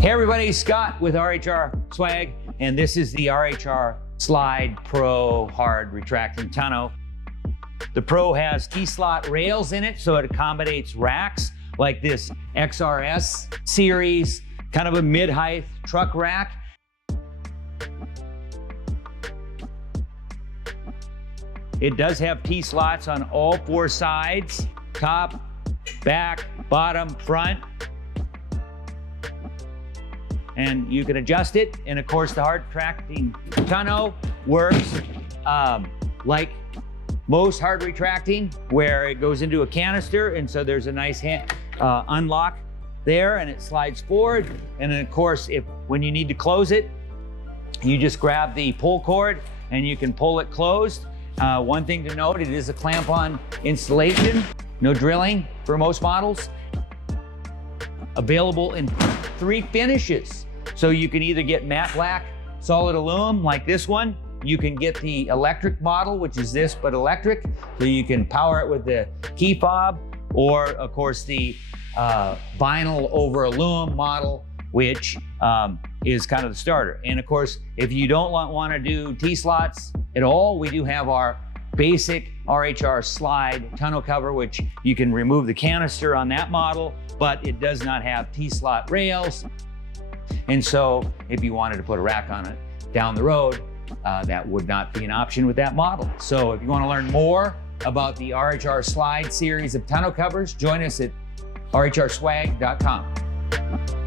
Hey everybody, Scott with RHRSwag, and this is the RHR Slyde Pro Hard Retracting Tonneau. The Pro has T-slot rails in it, so it accommodates racks like this XRS series, kind of a mid-height truck rack. It does have T-slots on all four sides, top, back, bottom, front. And you can adjust it. And of course, the hard retracting tonneau works like most hard retracting, where it goes into a canister. And so there's a nice unlock there, and it slides forward. And then of course, when you need to close it, you just grab the pull cord and you can pull it closed. One thing to note, it is a clamp-on installation, no drilling for most models. Available in 3 finishes. So you can either get matte black, solid aluminum like this one. You can get the electric model, which is this, but electric. So you can power it with the key fob, or of course the vinyl over aluminum model, which is kind of the starter. And of course, if you don't want to do T-slots at all, we do have our basic RHR Slyde tonneau cover, which you can remove the canister on that model, but it does not have T-slot rails. And so if you wanted to put a rack on it down the road, that would not be an option with that model. So if you want to learn more about the RHR Slyde series of tonneau covers, join us at rhrswag.com.